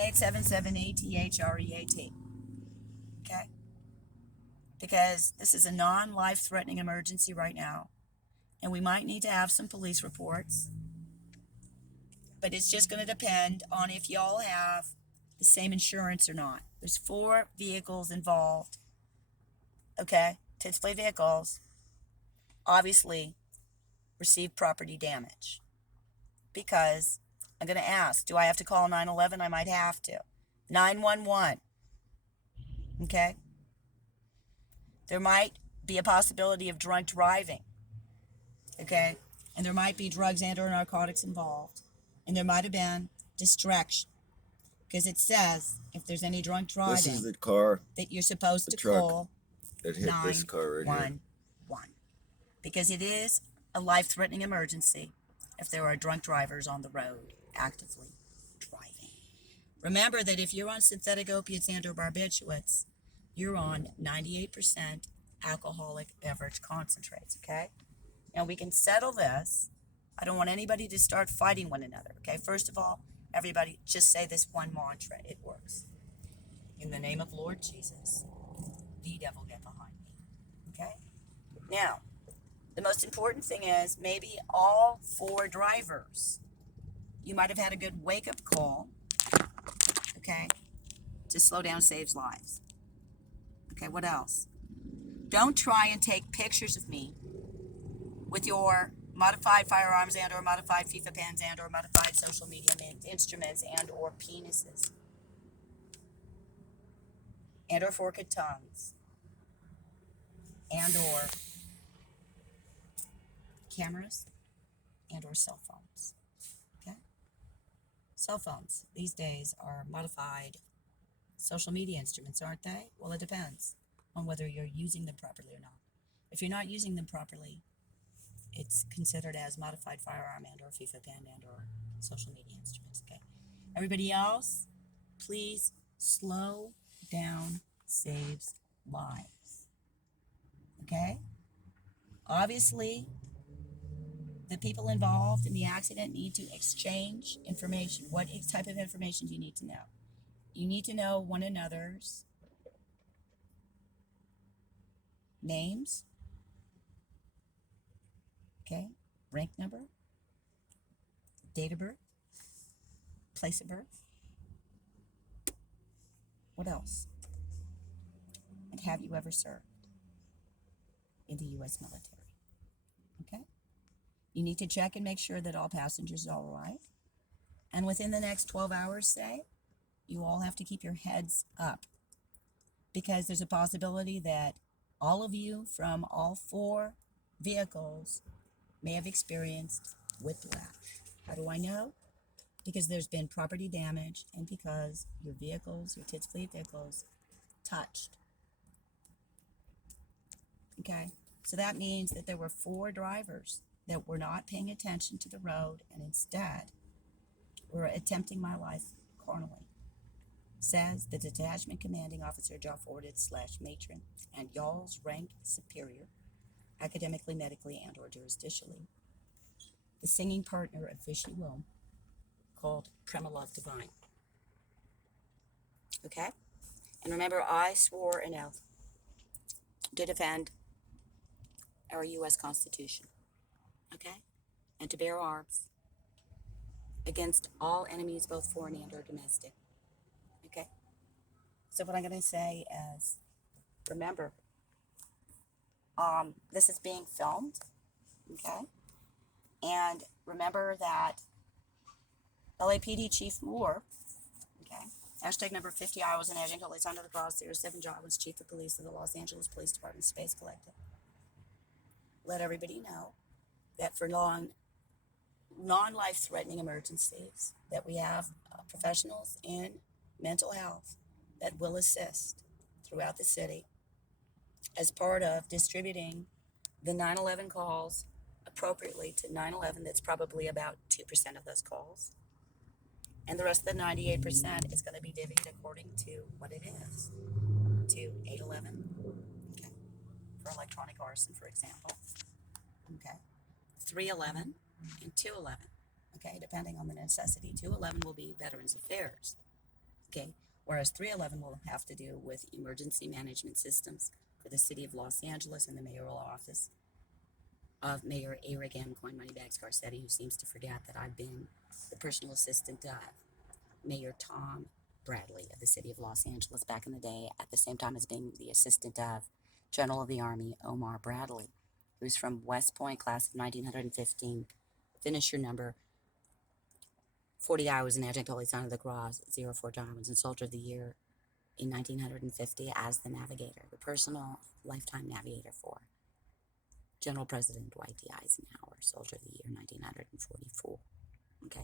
1-877-ATHREAT. Okay? Because this is a non-life-threatening emergency right now. And we might need to have some police reports. But it's just going to depend on if y'all have the same insurance or not. There's 4 vehicles involved. Okay? Display vehicles obviously received property damage. Because I'm going to ask, do I have to call 911? I might have to. 911. Okay? There might be a possibility of drunk driving. Okay? And there might be drugs and or narcotics involved. And there might have been distraction. Because it says, if there's any drunk driving, this is the car, that you're supposed to truck call that hit this car right here. 911. Because it is a life-threatening emergency if there are drunk drivers on the road actively driving. Remember that if you're on synthetic opiates and or barbiturates, you're on 98% alcoholic beverage concentrates, okay? Now we can settle this. I don't want anybody to start fighting one another, okay? First of all, everybody just say this one mantra. It works. In the name of Lord Jesus, the devil get behind me, okay? Now, the most important thing is maybe all 4 drivers, you might have had a good wake-up call, okay, to slow down saves lives. Okay, what else? Don't try and take pictures of me with your modified firearms and or modified FIFA pens and or modified social media instruments and or penises and or forked tongues and or cameras and or cell phones. Okay? Cell phones these days are modified social media instruments, aren't they? Well, it depends on whether you're using them properly or not. If you're not using them properly, it's considered as modified firearm and or FIFA pen and or social media instruments, okay? Everybody else, please slow down saves lives, okay? Obviously, the people involved in the accident need to exchange information. What type of information do you need to know? You need to know one another's names, okay? Rank number, date of birth, place of birth. What else? And have you ever served in the U.S. military? Okay? You need to check and make sure that all passengers are all right. And within the next 12 hours, say, you all have to keep your heads up because there's a possibility that all of you from all 4 vehicles may have experienced whiplash. How do I know? Because there's been property damage and because your vehicles, your TITS fleet vehicles, touched. Okay? So that means that there were 4 drivers that were not paying attention to the road and instead were attempting my life carnally. Says the detachment commanding officer, job forwarded / matron, and y'all's rank superior, academically, medically, and or jurisdictionally. The singing partner of Fishy Will, called Love Divine. Okay? And remember, I swore an oath to defend our U.S. Constitution. Okay? And to bear arms against all enemies, both foreign and or domestic. Okay? So what I'm going to say is, remember, this is being filmed. Okay? And remember that LAPD Chief Moore, okay, hashtag number 50, I was an agent until it's under the cross 07 John was Chief of Police of the Los Angeles Police Department Space Collective. Let everybody know that for non-life-threatening emergencies, that we have professionals in mental health that will assist throughout the city as part of distributing the 911 calls appropriately to 911. That's probably about 2% of those calls. And the rest of the 98% is going to be divvied according to what it is. To 811, okay, for electronic arson, for example. Okay, 311 and 211, okay, depending on the necessity. 211 will be Veterans Affairs. Okay, whereas 311 will have to do with emergency management systems for the city of Los Angeles and the mayoral office of Mayor Eric M. Coin Moneybags Garcetti, who seems to forget that I've been the personal assistant of Mayor Tom Bradley of the city of Los Angeles back in the day, at the same time as being the assistant of General of the Army Omar Bradley, who's from West Point, class of 1915. Finish your number 40 hours in Adjunct Holy Sign of the Cross, 04 Diamonds, and Soldier of the Year in 1950 as the navigator, the personal lifetime navigator for General President Dwight D. Eisenhower, Soldier of the Year 1944. Okay.